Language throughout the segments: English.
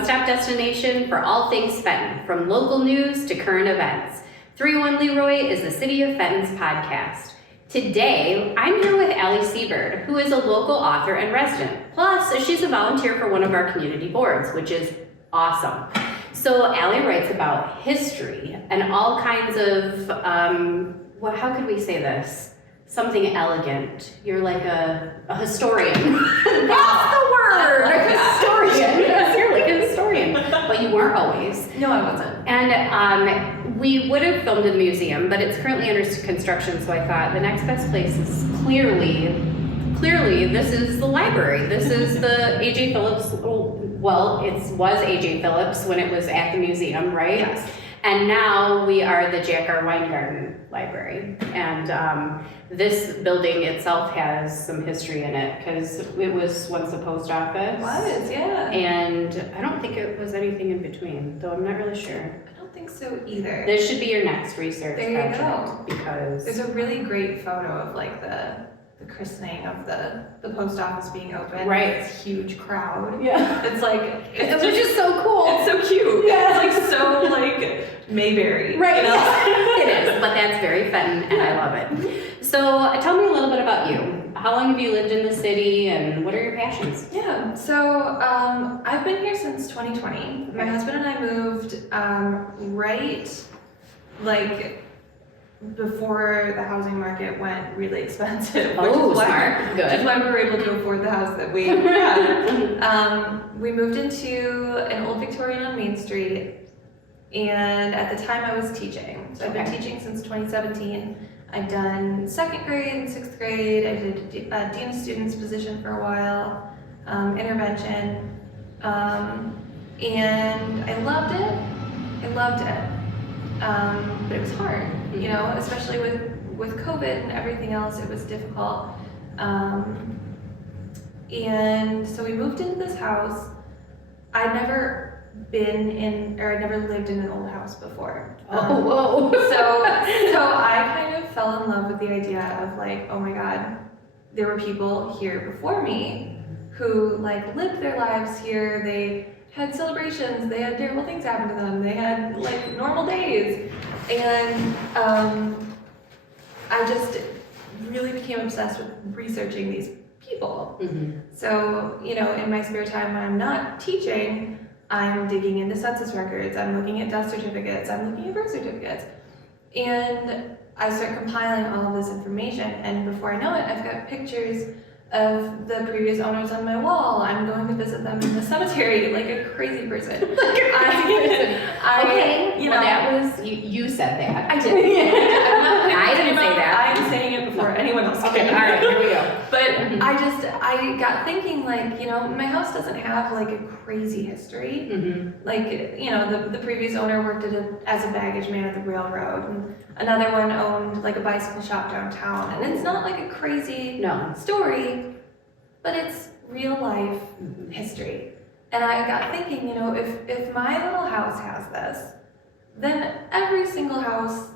one-stop destination for all things Fenton, from local news to current events. 301 Leroy is the City of Fenton's podcast. Today, I'm here with Allie Siebert, who is a local author and resident. Plus, she's a volunteer for one of our community boards, which is awesome. So Allie writes about history and all kinds of, how could we say this? Something elegant. You're like a historian. That's the word! A historian. Yes, you're like a historian. But you weren't always. No, I wasn't. And we would have filmed in the museum, but it's currently under construction, so I thought the next best place is clearly, this is the library. This is the A.J. Phillips, well, it was A.J. Phillips when it was at the museum, right? Yes. And now we are the Jack R. Weingarten Library. And this building itself has some history in it because it was once a post office. It was, yeah. And I don't think it was anything in between, though I'm not really sure. I don't think so either. This should be your next research project. Go. Because there's a really great photo of like the christening of the post office being open. Right. This huge crowd. Yeah. It's like it's just so cool. It's so cute. Yeah. It's like so like Mayberry. Right. You know? It is, but that's very Fenton and I love it. So tell me a little bit about you. How long have you lived in the city and what are your passions? Yeah, so I've been here since 2020. Okay. My husband and I moved right like before the housing market went really expensive. Oh, which smart. Good. Which is why we were able to afford the house that we had. We moved into an old Victorian on Main Street, and at the time I was teaching. So I've been teaching since 2017. I've done 2nd grade and 6th grade. I did a Dean of Students position for a while, intervention, and I loved it. But it was hard, you know, especially with COVID and everything else. It was difficult. And so we moved into this house. I'd never lived in an old house before. Whoa. So I kind of fell in love with the idea of like, oh my God, there were people here before me who like lived their lives here. They had celebrations, they had terrible things happen to them, they had like normal days. And I just really became obsessed with researching these people. Mm-hmm. So, you know, in my spare time when I'm not teaching, I'm digging into census records, I'm looking at death certificates, I'm looking at birth certificates. And I start compiling all of this information, and before I know it, I've got pictures of the previous owners on my wall. I'm going to visit them in the cemetery like a crazy person. That was, you said that. I did. I didn't say that. I'm saying it before anyone else Okay, can. all right, here we go. But I got thinking like, you know, my house doesn't have like a crazy history. Mm-hmm. Like, you know, the previous owner worked as a baggage man at the railroad, and another one owned like a bicycle shop downtown. And it's not like a crazy story, but it's real life history. And I got thinking, you know, if my little house has this, then every single house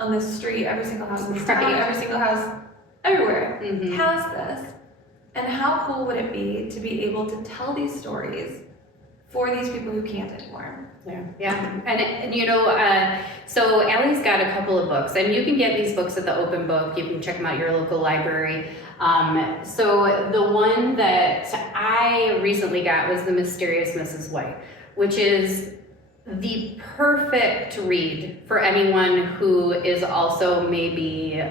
on this street, every single house in this town, every single house everywhere has this. And how cool would it be to be able to tell these stories for these people who can't anymore? Yeah. And you know, so Allie's got a couple of books, and you can get these books at the Open Book. You can check them out at your local library. So the one that I recently got was The Mysterious Mrs. White, which is the perfect read for anyone who is also maybe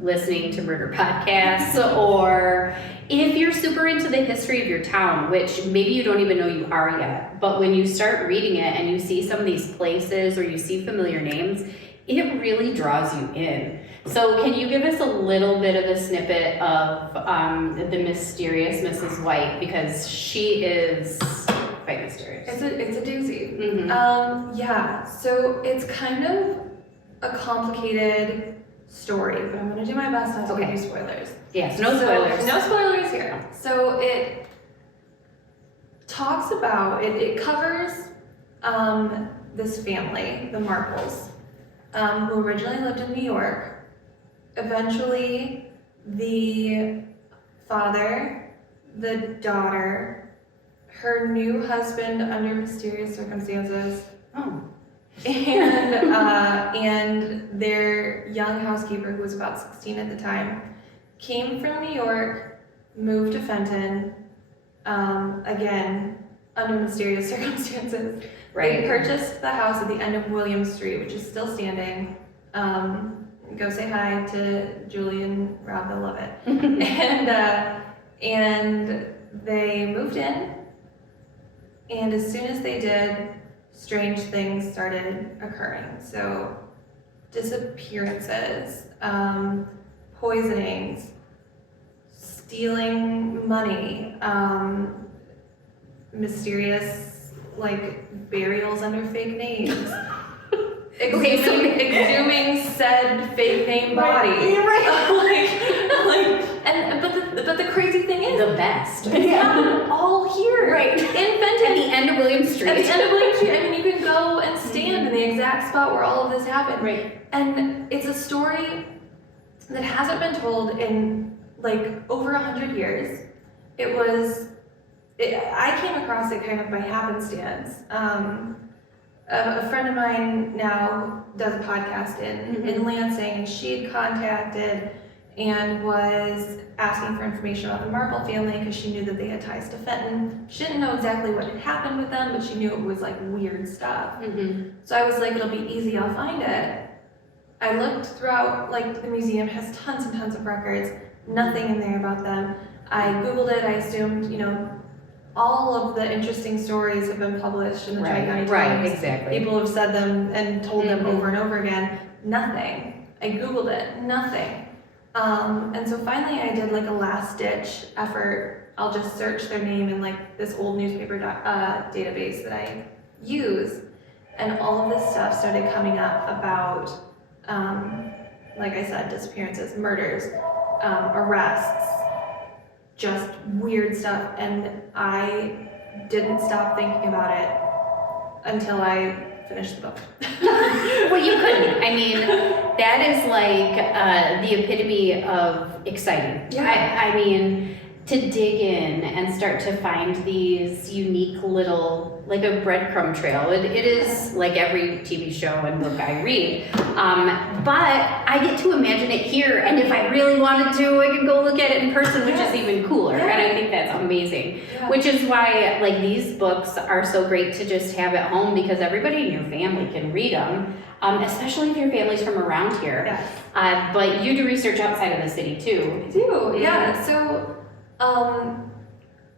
listening to murder podcasts, or if you're super into the history of your town, which maybe you don't even know you are yet, but when you start reading it and you see some of these places or you see familiar names, it really draws you in. So can you give us a little bit of a snippet of The Mysterious Mrs. White, because she is quite mysterious. It's a doozy. Mm-hmm. Yeah, so it's kind of a complicated story, but I'm going to do my best not to give you spoilers. Yes, no spoilers. No spoilers here. So it talks about, it covers this family, the Marples, who originally lived in New York. Eventually, the father, the daughter, her new husband under mysterious circumstances. Oh. And their young housekeeper, who was about 16 at the time, came from New York, moved to Fenton, again, under mysterious circumstances. Right. They purchased the house at the end of William Street, which is still standing. Go say hi to Julie and Rob, they'll love it. And they moved in, and as soon as they did, strange things started occurring. So disappearances, poisonings, stealing money, mysterious burials under fake names. Exhuming said fake name body. But the crazy thing is, the best. It's happened all here. Right. In Fenton. At the end of William Street. At the end of William Street. I mean, you can go and stand in the exact spot where all of this happened. Right. And it's a story that hasn't been told in over 100 years. I came across it kind of by happenstance. A friend of mine now does a podcast in Lansing, and she had contacted and was asking for information about the Marple family because she knew that they had ties to Fenton. She didn't know exactly what had happened with them, but she knew it was weird stuff. So I was like, it'll be easy, I'll find it. I looked throughout, the museum has tons and tons of records, nothing in there about them. I Googled it, I assumed, all of the interesting stories have been published in the Tri-County Times. Right, exactly. People have said them and told them over and over again. Nothing. I Googled it, nothing. And so finally I did a last ditch effort. I'll just search their name in this old newspaper database that I use. And all of this stuff started coming up about, like I said, disappearances, murders, arrests, just weird stuff. And I didn't stop thinking about it until I finished the book. Well, you couldn't. I mean, that is the epitome of exciting. Yeah. I mean, to dig in and start to find these unique little, a breadcrumb trail. It is like every TV show and book I read. But I get to imagine it here, and if I really wanted to, I could go look at it in person, which is even cooler. Yeah. And I think that's amazing. Yeah. Which is why these books are so great to just have at home, because everybody in your family can read them, especially if your family's from around here. Yes. But you do research outside of the city too. I do, yeah. So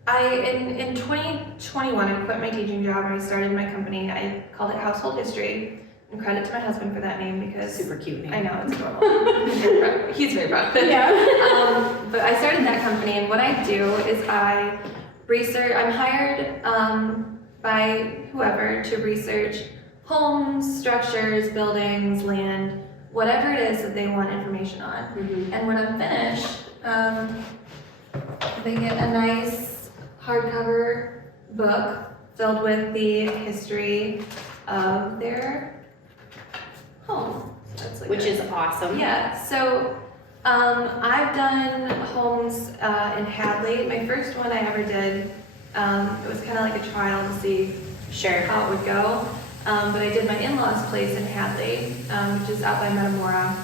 in 2021, I quit my teaching job and I started my company. I called it Household History, and credit to my husband for that name because Super cute name. I know, it's adorable. He's very proud of it. Yeah. But I started that company, and what I do is I research. I'm hired by whoever to research homes, structures, buildings, land, whatever it is that they want information on. And when I'm finished, they get a nice hardcover book filled with the history of their home. So that's Which is awesome. Yeah, so I've done homes in Hadley. My first one I ever did, it was kind of like a trial to see how it would go. But I did my in-laws' place in Hadley, which is out by Metamora.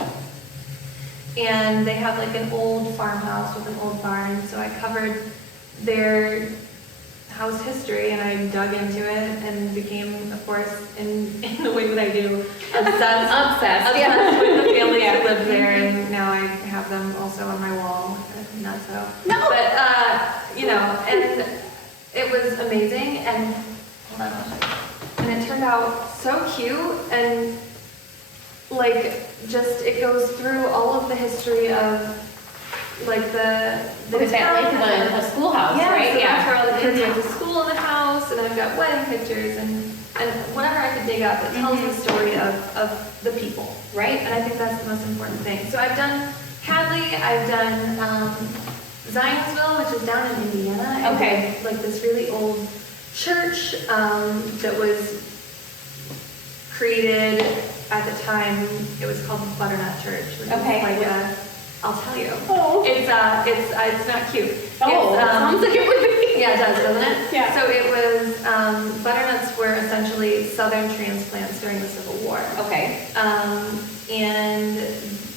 And they have an old farmhouse with an old barn, so I covered their house history and I dug into it and became, of course, in the way that I do, obsessed with the families that lived there, and now I have them also on my wall. Not so. No. But and it was amazing, and hold on, I'll show you. And it turned out so cute, and it goes through all of the history of the Was that a schoolhouse, right? So that's where all the kids went to school in the house, and I've got wedding pictures and whatever I could dig up, it tells the story of the people. Right. And I think that's the most important thing. So I've done Hadley, I've done Zionsville, which is down in Indiana. Okay. And this really old church that was created at the time. It was called Butternut Church, which is I'll tell you. Oh. It's not cute. Oh, It's, sounds like it would be. Yeah, it does, doesn't it? Yeah. So it was, butternuts were essentially Southern transplants during the Civil War. Okay. And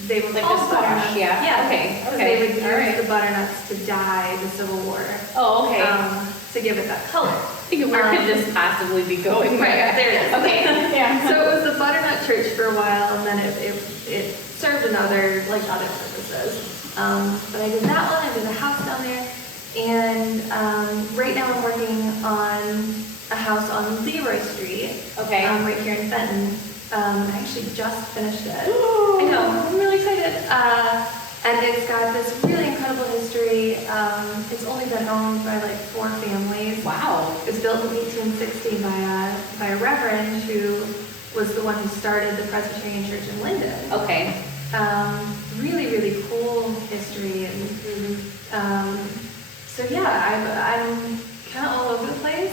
they were Like called the squash, butternuts. yeah. Yeah. Okay, Because okay. they would use All right. the butternuts to dye the Civil War. Oh, okay. To give it that color. Thinking where could this possibly be going? Right, there it is. Okay, yeah. So it was the butternut church for a while, and then it served other purposes. But I did that one, I did a house down there, and right now I'm working on a house on Leroy Street, Okay. right here in Fenton. I actually just finished it. I know, I'm really excited. And it's got this really incredible history. It's only been owned by like 4 families. Wow. It was built in 1860 by a reverend who was the one who started the Presbyterian Church in Linden. Okay. Really, really cool history. And so yeah, I'm kind of all over the place.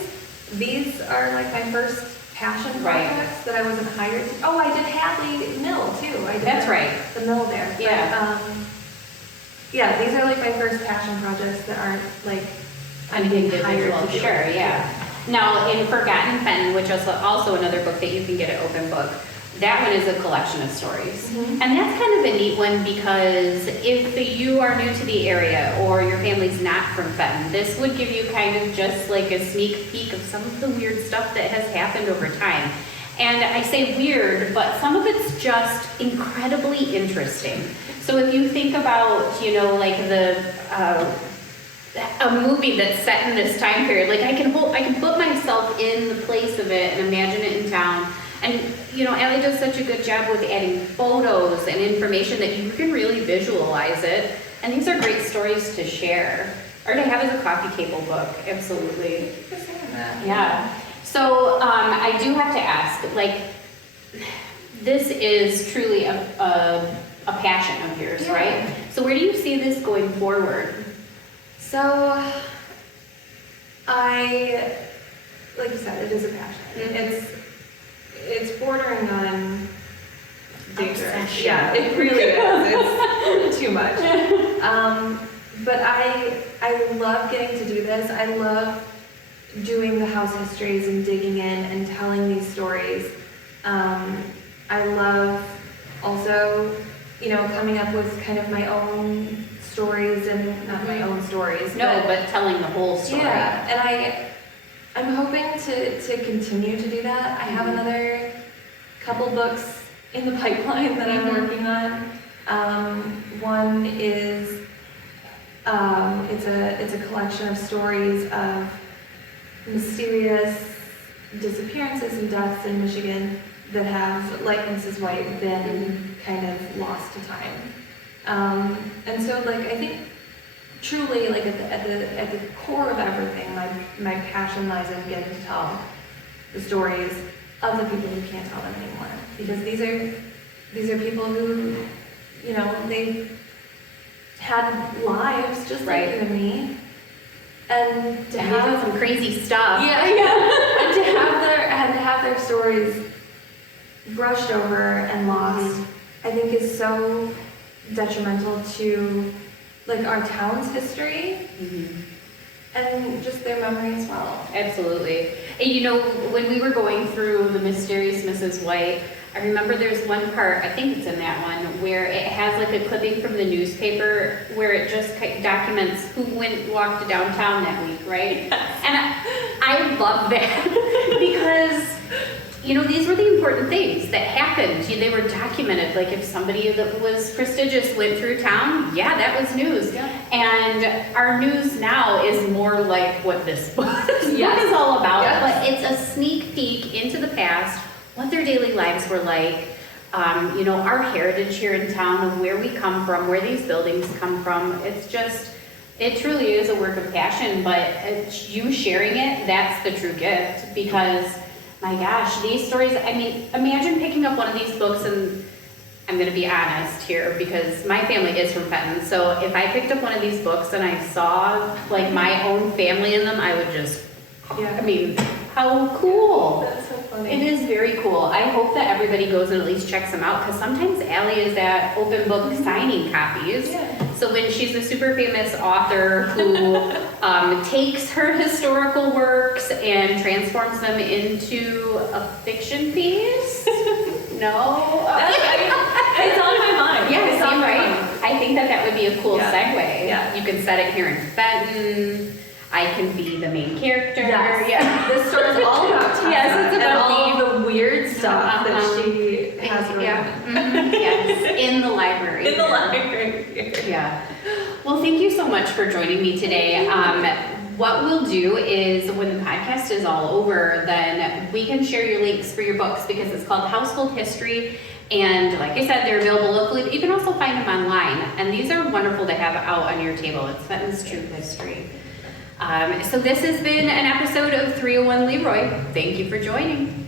These are like my first passion projects that I wasn't hired to. Oh, I did Hadley Mill too. I did That's right. the mill there. Yeah. But, yeah, these are like my first passion projects that aren't like I'm An being individual, hired to do. sure, yeah. Now, in Forgotten Fenton, which is also another book that you can get at Open Book, that one is a collection of stories. Mhm. And that's kind of a neat one because if you are new to the area or your family's not from Fenton, this would give you kind of just like a sneak peek of some of the weird stuff that has happened over time. And I say weird, but some of it's just incredibly interesting. So if you think about, you know, like a movie that's set in this time period, like I can put myself in the place of it and imagine it in town. And you know, Allie does such a good job with adding photos and information that you can really visualize it. And these are great stories to share or to have as a coffee table book. Absolutely. Yeah. So I do have to ask, like, this is truly a passion of yours, Yeah. right? So where do you see this going forward? So like you said, it is a passion. Mhm. It's bordering on dangerous. Obsession. Yeah, it really is. It's too much. But I love getting to do this. I love doing the house histories and digging in and telling these stories. I love also, you know, coming up with kind of my own stories and not my own stories. No, but telling the whole story. Yeah, and I'm hoping to continue to do that. I have another couple books in the pipeline that I'm working on. One is it's a collection of stories of mysterious disappearances and deaths in Michigan that have, like Mrs. White, been kind of lost to time. And so, like, I think truly, like at the core of everything, my passion lies in getting to tell the stories of the people who can't tell them anymore. Because these are people who, you know, they had lives just like you and me, and to have some crazy stuff. yeah, and to have their stories brushed over and lost, I think is so detrimental to like our town's history and just their memory as well. Absolutely. And you know, when we were going through the mysterious Mrs. White, I remember there's one part, I think it's in that one, where it has like a clipping from the newspaper where it just documents who walked downtown that week, right? And I love that because, you know, these were the important things that happened. They were documented. Like if somebody that was prestigious went through town, yeah, that was news. Yeah. And our news now is more like what this book is all about. Yes. But it's a sneak peek into the past, what their daily lives were like, you know, our heritage here in town of where we come from, where these buildings come from. It's just, it truly is a work of passion, but you sharing it, that's the true gift because my gosh, these stories, I mean, imagine picking up one of these books and I'm going to be honest here because my family is from Fenton. So if I picked up one of these books and I saw like my own family in them, I would just, I mean, how cool. That's so funny. It is very cool. I hope that everybody goes and at least checks them out because sometimes Allie is at Open Book signing copies. Yeah. So when she's a super famous author who takes her historical works and transforms them into a fiction piece. No? It's on my mind. Yeah, it's on my right? mind. I think that would be a cool Yeah. segue. Yeah. You can set it here in Fenton. I can be the main character. Yes. Yeah. This story's all about Tessa Yes, it's and about all me. of the weird stuff that she has written. Yes, in the library. In the library. Yeah. Well, thank you so much for joining me today. What we'll do is when the podcast is all over, then we can share your links for your books because it's called Household History. And like I said, they're available locally, but you can also find them online. And these are wonderful to have out on your table. It's Fenton's True History. So this has been an episode of 301 Leroy. Thank you for joining.